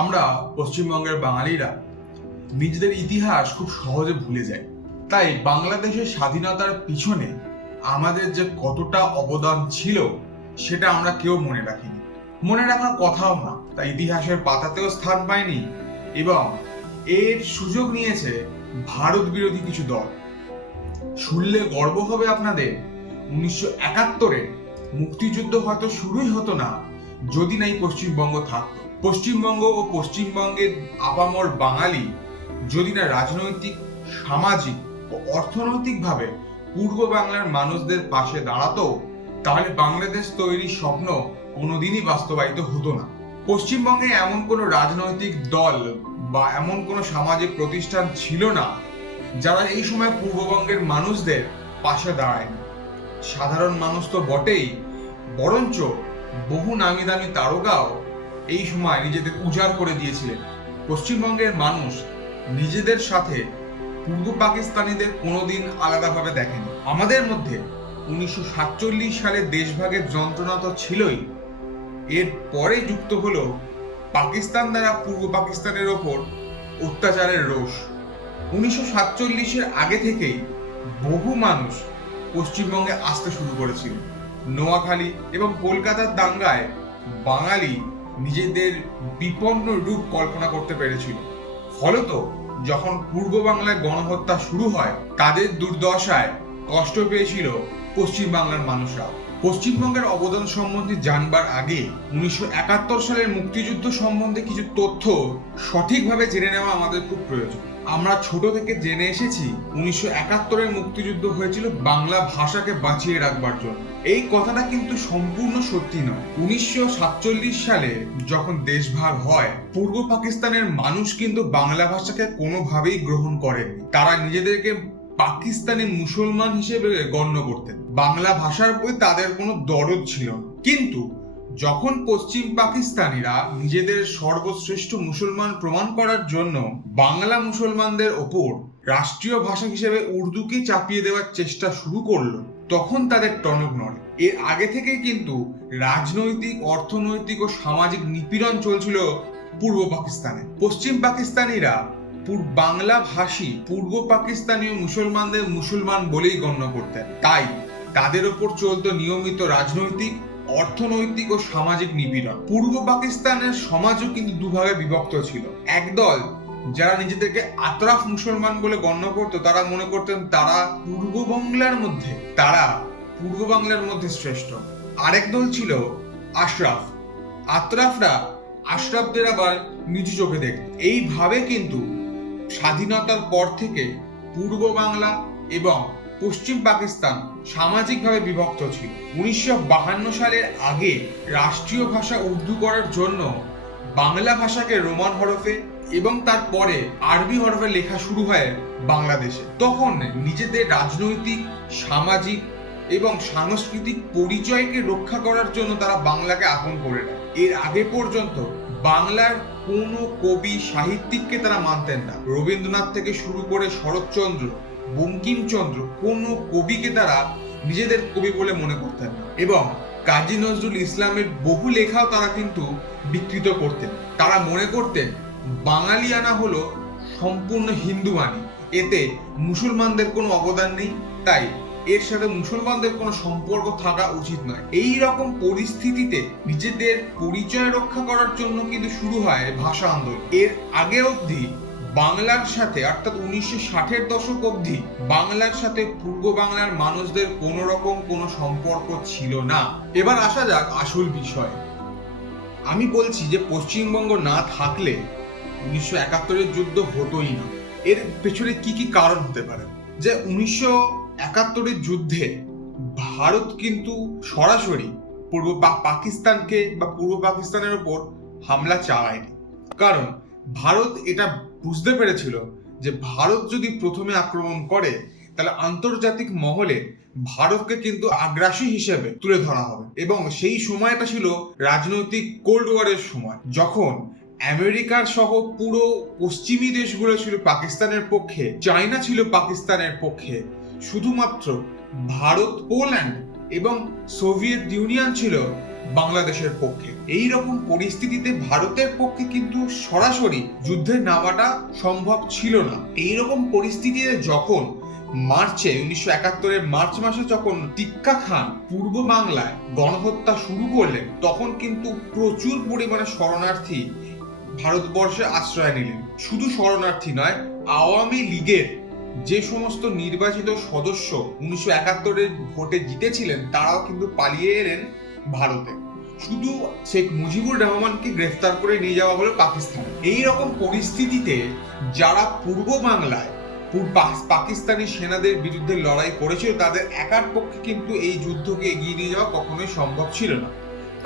আমরা পশ্চিমবঙ্গের বাঙালিরা নিজেদের ইতিহাস খুব সহজে ভুলে যাই। তাই বাংলাদেশের স্বাধীনতার পিছনে আমাদের যে কতটা অবদান ছিল সেটা আমরা কেউ মনে রাখিনি, মনে রাখার কথাও না। তাই ইতিহাসের পাতাতেও স্থান পায়নি এবং এর সুযোগ নিয়েছে ভারত বিরোধী কিছু দল। শুনলে গর্ব হবে আপনাদের, 1971-এ মুক্তিযুদ্ধ হয়তো শুরুই হতো না যদি নাই পশ্চিমবঙ্গ থাকতো। পশ্চিমবঙ্গ ও পশ্চিমবঙ্গের আপামর বাঙালি যদি না রাজনৈতিক, সামাজিক ও অর্থনৈতিকভাবে পূর্ব বাংলার মানুষদের পাশে দাঁড়াতো, তাহলে বাংলাদেশ তৈরির স্বপ্ন কোনোদিনই বাস্তবায়িত হতো না। পশ্চিমবঙ্গে এমন কোনো রাজনৈতিক দল বা এমন কোনো সামাজিক প্রতিষ্ঠান ছিল না যারা এই সময় পূর্ববঙ্গের মানুষদের পাশে দাঁড়ায়নি। সাধারণ মানুষ তো বটেই, বরঞ্চ বহু নামি দামি তারকাও এই সময় নিজেদের উজাড় করে দিয়েছিলেন। পশ্চিমবঙ্গের মানুষ নিজেদের সাথে পূর্ব পাকিস্তানিদের কোনোদিন আলাদাভাবে দেখেনি। আমাদের মধ্যে 1947 সালে দেশভাগের যন্ত্রণা তো ছিলই, এর পরে যুক্ত হলো পাকিস্তান দ্বারা পূর্ব পাকিস্তানের ওপর অত্যাচারের রোষ। 1947-এর আগে থেকেই বহু মানুষ পশ্চিমবঙ্গে আসতে শুরু করেছিল। নোয়াখালী এবং কলকাতার দাঙ্গায় বাঙালি নিজেদের বিপন্ন রূপ কল্পনা করতে পেরেছিল। ফলত যখন পূর্ব বাংলায় গণহত্যা শুরু হয়, তাদের দুর্দশায় কষ্ট পেয়েছিল পশ্চিম বাংলার মানুষরা। পশ্চিমবঙ্গের অবদান সম্বন্ধে জানবার আগে 1971 সালের মুক্তিযুদ্ধ সম্বন্ধে কিছু তথ্য সঠিকভাবে জেনে নেওয়া আমাদের খুব প্রয়োজন। আমরা ছোট থেকে জেনে এসেছি 1971-এর মুক্তিযুদ্ধ হয়েছিল বাংলা ভাষাকে বাঁচিয়ে রাখবার জন্য। এই কথাটা কিন্তু সম্পূর্ণ সত্যি নয়। 1947 সালে যখন দেশভাগ হয়, পূর্ব পাকিস্তানের মানুষ কিন্তু বাংলা ভাষাকে কোনোভাবেই গ্রহণ করেননি। তারা নিজেদেরকে পাকিস্তানি মুসলমান হিসেবে গণ্য করতেন। বাংলা ভাষার প্রতি তাদের কোনো দরদ ছিল না। কিন্তু যখন পশ্চিম পাকিস্তানিরা নিজেদের সর্বশ্রেষ্ঠ মুসলমান প্রমাণ করার জন্য বাংলা মুসলমানদের ওপর রাষ্ট্রীয় ভাষা হিসেবে উর্দুকে চাপিয়ে দেওয়ার চেষ্টা শুরু করলো, তখন তাদের টনক নড়ে। এর আগে থেকেই কিন্তু রাজনৈতিক, অর্থনৈতিক ও সামাজিক নিপীড়ন চলছিল পূর্ব পাকিস্তানে। পশ্চিম পাকিস্তানিরা বাংলা ভাষী পূর্ব পাকিস্তানীয় মুসলমানদের মুসলমান বলেই গণ্য করতেন। তাই তাদের ওপর চলতো নিয়মিত রাজনৈতিক, অর্থনৈতিক ও সামাজিক নিপীড়ন। পূর্ব পাকিস্তানের সমাজও কিন্তু দুভাগে বিভক্ত ছিল। একদল যারা নিজেদেরকে আতরাফ মুসলমান বলে গণ্য করত, তারা মনে করতেন তারা পূর্ব বাংলার মধ্যে শ্রেষ্ঠ। আরেক দল ছিল আশরাফ। আতরাফরা আশরাফদের আবার নিচু চোখে দেখত। এইভাবে কিন্তু স্বাধীনতার পর থেকে পূর্ব বাংলা এবং পশ্চিম পাকিস্তান সামাজিকভাবে বিভক্ত ছিল। 1952 সালের আগে রাষ্ট্রীয় ভাষা উর্দু করার জন্য বাংলা ভাষাকে রোমান হরফে এবং তারপরে আরবি হরফে লেখা শুরু হয় বাংলাদেশে। তখন নিজেদের রাজনৈতিক, সামাজিক এবং সাংস্কৃতিক পরিচয়কে রক্ষা করার জন্য তারা বাংলাকে আপন করে নেয়। এর আগে পর্যন্ত বাংলার কোনো কবি, সাহিত্যিককে তারা মানতেন না। রবীন্দ্রনাথ থেকে শুরু করে শরৎচন্দ্র, বঙ্কিমচন্দ্র, কোনো কবিকে তারা নিজেদের কবি বলে মনে করতেন না। এবং কাজী নজরুল ইসলামের বহু লেখাও তারা কিন্তু বিকৃত করতেন। তারা মনে করতেন বাঙালিয়ানা হলো সম্পূর্ণ হিন্দু বাণী, এতে মুসলমানদের কোনো অবদান নেই, তাই এর সাথে মুসলমানদের কোনো সম্পর্ক থাকা উচিত নয়। এই রকম পরিস্থিতিতে নিজেদের পরিচয় রক্ষা করার জন্য কিন্তু শুরু হয় ভাষা আন্দোলন। এর আগে অবধি বাংলার সাথে, অর্থাৎ 1960-এর দশক অবধি বাংলার সাথে পূর্ব বাংলার মানুষদের কোনো রকম কোনো সম্পর্ক ছিল না। এবার আসা যাক আসল বিষয়। আমি বলছি যে পশ্চিমবঙ্গ না থাকলে 1971-এর যুদ্ধ হতোই না। এর পেছনে কি কি কারণ হতে পারে? যে 1971-এর যুদ্ধে ভারত কিন্তু সরাসরি পূর্ব পাকিস্তানকে বা পূর্ব পাকিস্তানের ওপর হামলা চালায়নি। কারণ ভারত এটা বুঝতে পেরেছিল যে ভারত যদি প্রথমে আক্রমণ করে তাহলে আন্তর্জাতিক মহলে ভারতকে কিন্তু আগ্রাসী হিসেবে তুলে ধরা হবে। এবং সেই সময়টা ছিল রাজনৈতিক কোল্ড ওয়ারের সময়, যখন আমেরিকার সহ পুরো পশ্চিমী দেশগুলো ছিল পাকিস্তানের পক্ষে, চায়না ছিল পাকিস্তানের পক্ষে, শুধুমাত্র ভারত, পোল্যান্ড এবং সোভিয়েত ইউনিয়ন ছিল বাংলাদেশের পক্ষে। এই রকম পরিস্থিতিতে ভারতের পক্ষে কিন্তু সরাসরি যুদ্ধে নামাটা সম্ভব ছিল না। এই রকম পরিস্থিতিতে যখন মার্চে 1971 মার্চ মাসে যখন টিক্কা খান পূর্ব বাংলায় গণহত্যা শুরু করলেন, তখন কিন্তু প্রচুর পরিমাণে শরণার্থী ভারতবর্ষে আশ্রয় নিলেন। শুধু শরণার্থী নয়, আওয়ামী লীগের যে সমস্ত নির্বাচিত সদস্য 1971 ভোটে জিতেছিলেন তারাও কিন্তু পালিয়ে এলেন ভারতে। শুধু শেখ মুজিবুর রহমানকে গ্রেফতার করে নিয়ে যাওয়া হলো পাকিস্তানে। এই রকম পরিস্থিতিতে যারা পূর্ব বাংলায় পাকিস্তানি সেনাদের বিরুদ্ধে লড়াই করেছিল, তাদের একার পক্ষে কিন্তু এই যুদ্ধকে এগিয়ে নিয়ে যাওয়া কখনোই সম্ভব ছিল না।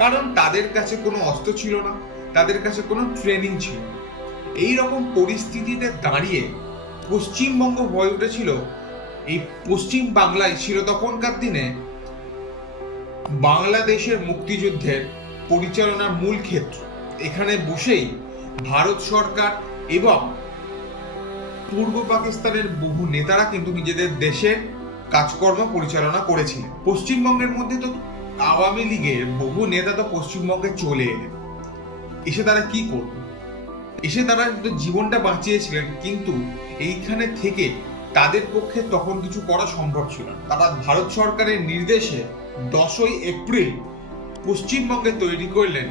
কারণ তাদের কাছে কোনো অস্ত্র ছিল না, তাদের কাছে কোনো ট্রেনিং ছিল না। এই রকম পরিস্থিতিতে দাঁড়িয়ে পশ্চিমবঙ্গ হয়ে উঠেছিল, এই পশ্চিম বাংলায় ছিল তখনকার দিনে বাংলাদেশের মুক্তিযুদ্ধের পরিচালনার মূল ক্ষেত্র। এখানে বসেই ভারত সরকার এবং পূর্ব পাকিস্তানের বহু নেতারা কিন্তু নিজেদের দেশের কাজকর্ম পরিচালনা করেছিলেন। পশ্চিমবঙ্গের মধ্যে তো আওয়ামী লীগের বহু নেতা তো পশ্চিমবঙ্গে চলে এলেন। এসে তারা কি করবে? এসে তারা জীবনটা বাঁচিয়েছিলেন, কিন্তু এইখানে থেকে তাদের পক্ষে তখন কিছু করা সম্ভব ছিল না। তারা ভারত সরকারের নির্দেশে 10ই এপ্রিল পশ্চিমবঙ্গে তৈরি করলেন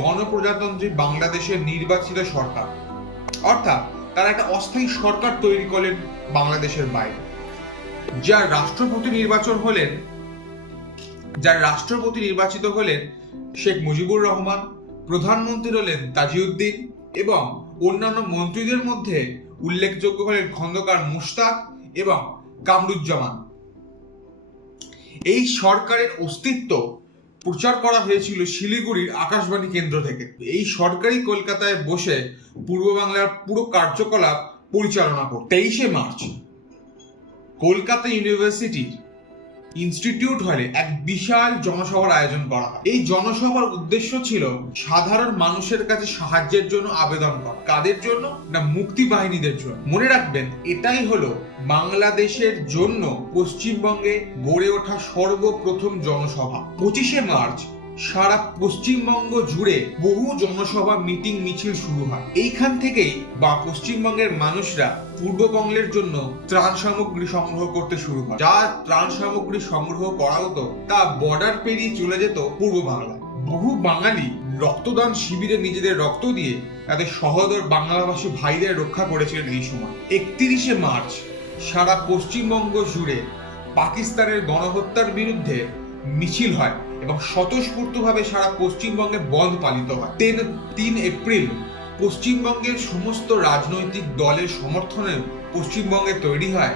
গণপ্রজাতন্ত্রী বাংলাদেশের নির্বাচিত সরকার। অর্থাৎ তারা একটা অস্থায়ী সরকার তৈরি করলেন বাংলাদেশের বাইরে। যার রাষ্ট্রপতি নির্বাচিত হলেন শেখ মুজিবুর রহমান, প্রধানমন্ত্রী হলেন তাজিউদ্দিন এবং অন্যান্য মন্ত্রীদের মধ্যে উল্লেখযোগ্য হলেন খন্দকার মুশতাক এবং কামরুজ্জামান। এই সরকারের অস্তিত্ব প্রচার করা হয়েছিল শিলিগুড়ির আকাশবাণী কেন্দ্র থেকে। এই সরকারই কলকাতায় বসে পূর্ব বাংলার পুরো কার্যকলাপ পরিচালনা করত। 23শে মার্চ কলকাতা ইউনিভার্সিটির ইনস্টিটিউট হলে এক বিশাল জনসভার আয়োজন করা হয়। এই জনসভার উদ্দেশ্য ছিল সাধারণ মানুষের কাছে সাহায্যের জন্য আবেদন করা। কাদের জন্য? না, মুক্তি বাহিনীদের জন্য। মনে রাখবেন, এটাই হলো বাংলাদেশের জন্য পশ্চিমবঙ্গে গড়ে ওঠা সর্বপ্রথম জনসভা। 25শে মার্চ সারা পশ্চিমবঙ্গ জুড়ে বহু জনসভা, মিটিং, মিছিল শুরু হয়। এইখান থেকেই পশ্চিমবঙ্গের মানুষরা পূর্ববঙ্গের জন্য ত্রাণ সামগ্রী সংগ্রহ করতে শুরু করে। যা ত্রাণ সামগ্রী সংগ্রহ করা হতো তা বর্ডার পেরিয়ে চলে যেত পূর্ব বাংলায়। বহু বাঙালি রক্তদান শিবিরে নিজেদের রক্ত দিয়ে তাদের সহোদর বাংলাভাষী ভাইদের রক্ষা করেছিলেন। এই সময় 31শে মার্চ সারা পশ্চিমবঙ্গ জুড়ে পাকিস্তানের গণহত্যার বিরুদ্ধে মিছিল হয় এবং স্বতঃস্ফূর্তভাবে সারা পশ্চিমবঙ্গে বন্ধ পালিত হয়। 3 এপ্রিল পশ্চিমবঙ্গের সমস্ত রাজনৈতিক দলের সমর্থনে পশ্চিমবঙ্গে তৈরি হয়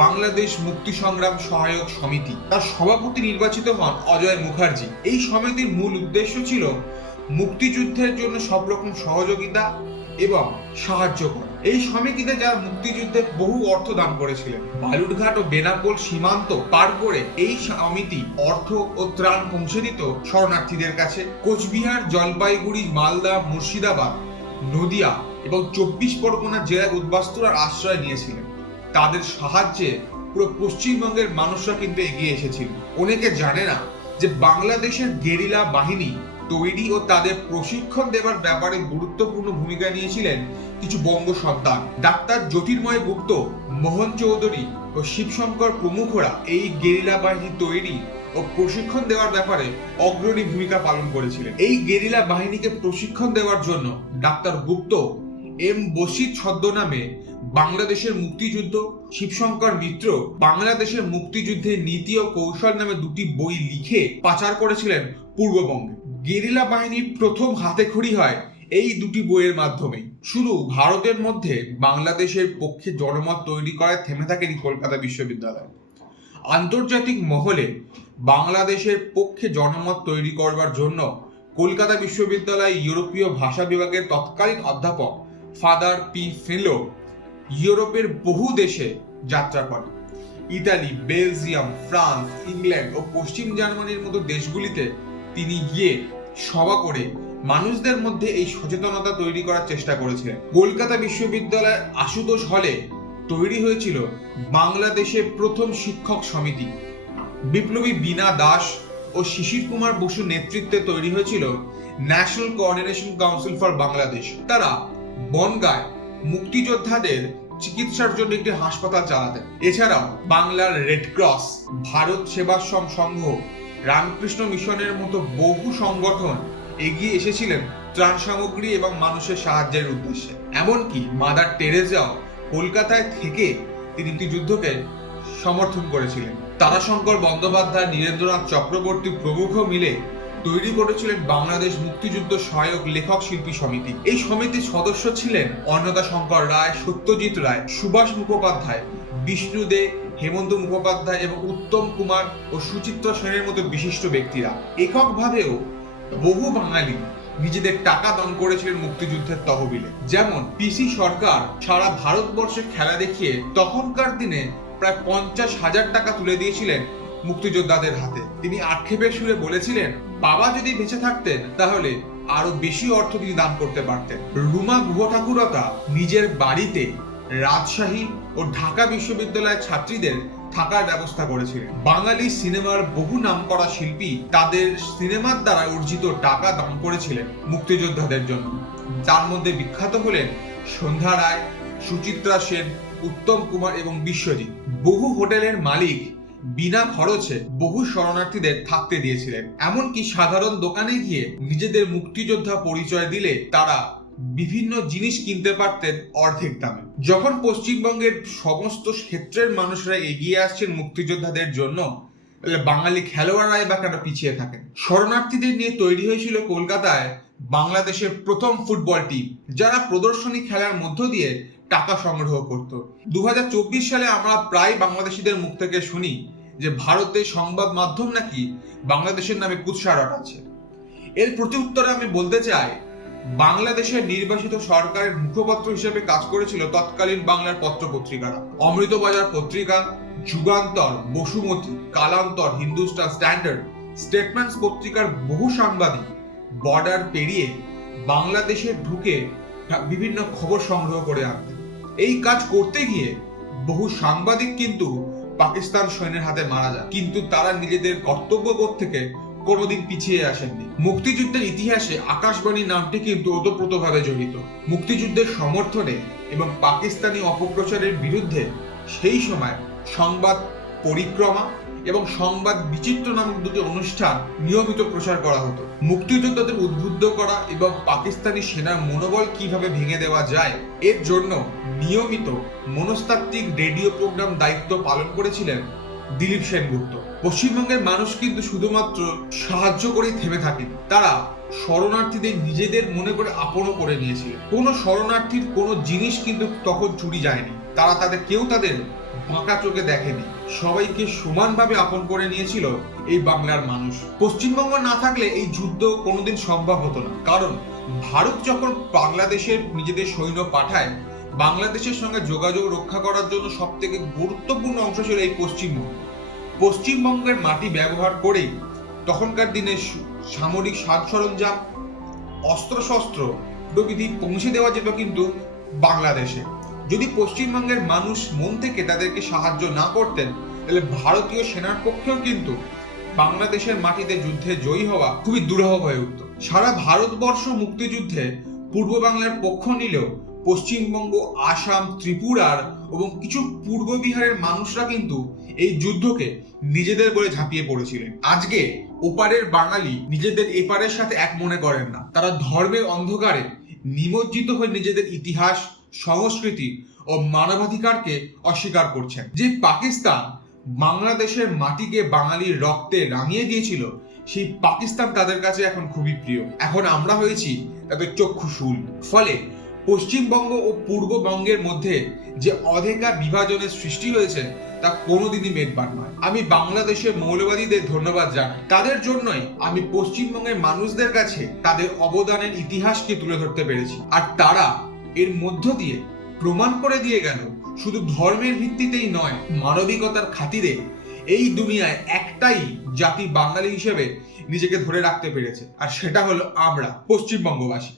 বাংলাদেশ মুক্তি সংগ্রাম সহায়ক সমিতি। তার সভাপতি নির্বাচিত হন অজয় মুখার্জি। এই সমিতির মূল উদ্দেশ্য ছিল মুক্তিযুদ্ধের জন্য সব রকম সহযোগিতা এবং সাহায্য করা। এই সমিতিতে যারা মুক্তিযুদ্ধে বহু অর্থ দান করেছিলেন। বালুরঘাট ও বেনাপোল সীমান্ত পার করে এই সমিতি অর্থ ও ত্রাণ পৌঁছে দিত শরণার্থীদের কাছে। কোচবিহার, জলপাইগুড়ি, মালদা, মুর্শিদাবাদ, নদিয়া এবং 24 পরগনা জেলার উদ্বাস্তুরা আশ্রয় নিয়েছিলেন। তাদের সাহায্যে পুরো পশ্চিমবঙ্গের মানুষরা কিন্তু এগিয়ে এসেছিল। অনেকে জানে না যে বাংলাদেশের গেরিলা বাহিনী তৈরি ও তাদের প্রশিক্ষণ দেওয়ার ব্যাপারে গুরুত্বপূর্ণ ভূমিকা নিয়েছিলেন কিছু বঙ্গ সন্তান। ডাক্তার জ্যোতির্ময় গুপ্ত, মোহন চৌধুরী ও শিবশঙ্কর প্রমুখরা এই গেরিলা বাহিনী তৈরি ও প্রশিক্ষণ দেওয়ার ব্যাপারে অগ্রণী ভূমিকা পালন করেছিলেন। এই গেরিলা বাহিনীকে প্রশিক্ষণ দেওয়ার জন্য ডাক্তার গুপ্ত এম বশির ছদ্মনামে বাংলাদেশের মুক্তিযুদ্ধ, শিবশঙ্কর মিত্র বাংলাদেশের মুক্তিযুদ্ধের নীতি ও কৌশল নামে 2টি বই লিখে পাচার করেছিলেন পূর্ববঙ্গে। গেরিলা বাহিনীর প্রথম হাতেখড়ি হয় এই 2টি বইয়ের মাধ্যমে। শুধু ভারতের মধ্যে বাংলাদেশের পক্ষে জনমত তৈরি করায় থেমে থাকেনি কলকাতা বিশ্ববিদ্যালয়। আন্তর্জাতিক মহলে বাংলাদেশের পক্ষে জনমত তৈরি করবার জন্য কলকাতা বিশ্ববিদ্যালয় ইউরোপীয় ভাষা বিভাগের তৎকালীন অধ্যাপক ফাদার পি ফেলো ইউরোপের বহু দেশে যাত্রা করেন। ইতালি, বেলজিয়াম, ফ্রান্স, ইংল্যান্ড ও পশ্চিম জার্মানির মতো দেশগুলিতে তিনি গিয়ে সভা করে মানুষদের মধ্যে এই সচেতনতা তৈরি করার চেষ্টা করেছিলেন। কলকাতা বিশ্ববিদ্যালয়ের আশুতোষ হলে তৈরি হয়েছিল বাংলাদেশের প্রথম শিক্ষক সমিতি। বিপ্লবী বীণা দাস, ও শিশির কুমার বসুর নেতৃত্বে তৈরি হয়েছিল national coordination council for Bangladesh. তারা বনগাঁয় মুক্তিযোদ্ধাদের চিকিৎসার জন্য একটি হাসপাতাল চালাতেন। এছাড়াও বাংলার রেড ক্রস, ভারত সেবাশ্রম সংঘ, রামকৃষ্ণ মিশনের মতো বহু সংগঠন এগিয়ে এসেছিলেন ত্রাণ সামগ্রী এবং মানুষের সাহায্যের উদ্দেশ্যে। এমনকি মাদার টেরেসাও কলকাতায় থেকে তিনি যুদ্ধকে সমর্থন করেছিলেন। তারাশঙ্কর বন্দ্যোপাধ্যায়, নীরেন্দ্রনাথ চক্রবর্তী প্রমুখ মিলে তৈরি করেছিলেন বাংলাদেশ মুক্তিযুদ্ধ সহায়ক লেখক শিল্পী সমিতি। এই সমিতির সদস্য ছিলেন অন্নদা শঙ্কর রায়, সত্যজিৎ রায়, সুভাষ মুখোপাধ্যায়, বিষ্ণু দে, হেমন্ত মুখোপাধ্যায় এবং উত্তম কুমার ও সুচিত্রা সেনের মতো বিশিষ্ট ব্যক্তিরা। এককভাবেও বহু বাঙালি নিজেদের টাকা দান করেছিলেন মুক্তিযুদ্ধের তহবিলে। যেমন পিসি সরকার সারা ভারতবর্ষে খেলা দেখিয়ে তখনকার দিনে প্রায় 50,000 টাকা তুলে দিয়েছিলেন মুক্তিযোদ্ধাদের হাতে। তিনি আক্ষেপের সুরে বলেছিলেন, বাবা যদি বেঁচে থাকতেন তাহলে আরো বেশি অর্থ তিনি দান করতে পারতেন। রুমা গুহ ঠাকুরতা নিজের বাড়িতে রাজশাহী ও ঢাকা বিশ্ববিদ্যালয়ের ছাত্রীদের থাকার ব্যবস্থা করেছিলেন। বাঙালি সিনেমার বহু নামকরা শিল্পী তাদের সিনেমার দ্বারা অর্জিত টাকা দান করেছিলেন মুক্তিযোদ্ধাদের জন্য। তার মধ্যে বিখ্যাত হলেন সন্ধ্যা রায়, সুচিত্রা সেন, উত্তম কুমার এবং বিশ্বজিৎ। বহু হোটেলের মালিক বিনা খরচে বহু শরণার্থীদের থাকতে দিয়েছিলেন। এমনকি সাধারণ দোকানে গিয়ে নিজেদের মুক্তিযোদ্ধা পরিচয় দিলে তারা বিভিন্ন জিনিস কিনতে পারতেন অর্ধেক দামে। যখন পশ্চিমবঙ্গের সমস্ত ক্ষেত্রের মানুষরা এগিয়ে আসছেন মুক্তিযোদ্ধাদের জন্য, তাহলে বাঙালি খেলোয়াড়রাই বা কেন পিছিয়ে থাকেন? শরণার্থীদের নিয়ে তৈরি হয়েছিল কলকাতায় বাংলাদেশের প্রথম ফুটবল টিম, যারা প্রদর্শনী খেলার মধ্য দিয়ে টাকা সংগ্রহ করত। 2024 সালে আমরা প্রায় বাংলাদেশিদের মুখ থেকে শুনি যে ভারতের সংবাদ মাধ্যম নাকি বাংলাদেশের নামে কুৎসা রটাচ্ছে। এর প্রত্যুত্তরে আমি বলতে চাই, বাংলাদেশের নির্বাচিত সরকারের মুখপত্র হিসেবে কাজ করেছিল তৎকালীন বাংলার পত্রপত্রিকারা। অমৃতবাজার পত্রিকা, যুগান্তর, বসুমতী, কালান্তর, হিন্দুস্তান স্ট্যান্ডার্ড, স্টেটমেন্টস পত্রিকার বহু সাংবাদিক বর্ডার পেরিয়ে বাংলাদেশে ঢুকে বিভিন্ন খবর সংগ্রহ করে আনতেন। এই কাজ করতে গিয়ে বহু সাংবাদিক কিন্তু পাকিস্তান সৈন্যের হাতে মারা যায়, কিন্তু তারা নিজেদের কর্তব্যবোধ থেকে কোনোদিন পিছিয়ে আসেননি। মুক্তিযুদ্ধের ইতিহাসে আকাশবাণী নামটি কিন্তু ওতপ্রোতভাবে জড়িত। মুক্তিযুদ্ধের সমর্থনে এবং পাকিস্তানি অপপ্রচারের বিরুদ্ধে সেই সময় সংবাদ পরিক্রমা এবং সংবাদ বিচিত্র নামক দুটি অনুষ্ঠান নিয়মিত প্রচার করা হতো। মুক্তিযোদ্ধাদের উদ্বুদ্ধ করা এবং পাকিস্তানি সেনার মনোবল কিভাবে ভেঙে দেওয়া যায় এর জন্য নিয়মিত মনস্তাত্ত্বিক রেডিও প্রোগ্রাম দায়িত্ব পালন করেছিলেন দিলীপ সেনগুপ্ত। পশ্চিমবঙ্গের মানুষ কিন্তু শুধুমাত্র সাহায্য করেই থেমে থাকেনি, তারা শরণার্থীদের নিজেদের মনে করে আপনও করে নিয়েছিল। কোনো শরণার্থীর কোনো জিনিস কিন্তু তখন চুরি যায়নি, তারা তাদের বাঁকা চোখে দেখেনি, সবাইকে সমানভাবে আপন করে নিয়েছিল এই বাংলার মানুষ। পশ্চিমবঙ্গ না থাকলে এই যুদ্ধ কোনোদিন সম্ভব হতো না, কারণ ভারত যখন বাংলাদেশের নিজেদের সৈন্য পাঠায়, বাংলাদেশের সঙ্গে যোগাযোগ রক্ষা করার জন্য সব থেকে গুরুত্বপূর্ণ অংশ ছিল এই পশ্চিমবঙ্গ। পশ্চিমবঙ্গের মাটি ব্যবহার করেই তখনকার দিনে সামরিক সাজ সরঞ্জাম, অস্ত্রশস্ত্র প্রভৃতি পৌঁছে দেওয়া যেত কিন্তু বাংলাদেশে। যদি পশ্চিমবঙ্গের মানুষ মন থেকে তাদেরকে সাহায্য না করতেন, তাহলে ভারতীয় সেনার পক্ষেও কিন্তু বাংলাদেশের মাটিতে যুদ্ধে জয়ী হওয়া খুবই দুরূহ হয়ে উঠত। সারা ভারতবর্ষ মুক্তিযুদ্ধে পূর্ব বাংলার পক্ষ নিলেও পশ্চিমবঙ্গ, আসাম, ত্রিপুরার এবং কিছু পূর্ব বিহারের মানুষরা কিন্তু এই যুদ্ধকে নিজেদের বলে ঝাঁপিয়ে পড়েছিলেন। আজকে ওপারের বাঙালি নিজেদের এপারের সাথে এক মনে করেন না, তারা ধর্মের অন্ধকারে নিমজ্জিত হয়ে নিজেদের ইতিহাস, সংস্কৃতি ও মানবাধিকারকে অস্বীকার করছেন। যে পাকিস্তান বাংলাদেশের মাটিকে বাঙালির রক্তে রাঙিয়ে দিয়েছিল, সেই পাকিস্তান তাদের কাছে এখন খুবই প্রিয়। এখন আমরা হয়েছি তাদের চক্ষুশূল। ফলে পশ্চিমবঙ্গ ও পূর্ববঙ্গের মধ্যে যে অধিকার বিভাজনের সৃষ্টি হয়েছে তা কোনোদিনই মেটবার নয়। আমি বাংলাদেশের মৌলবাদীদের ধন্যবাদ জানাই, তাদের জন্যই আমি পশ্চিমবঙ্গের মানুষদের কাছে তাদের অবদানের ইতিহাসকে তুলে ধরতে পেরেছি। আর তারা এর মধ্য দিয়ে প্রমাণ করে দিয়ে গেল, শুধু ধর্মের ভিত্তিতেই নয়, মানবিকতার খাতিরে এই দুনিয়ায় একটাই জাতি বাঙালি হিসেবে নিজেকে ধরে রাখতে পেরেছে, আর সেটা হলো আমরা পশ্চিমবঙ্গবাসী।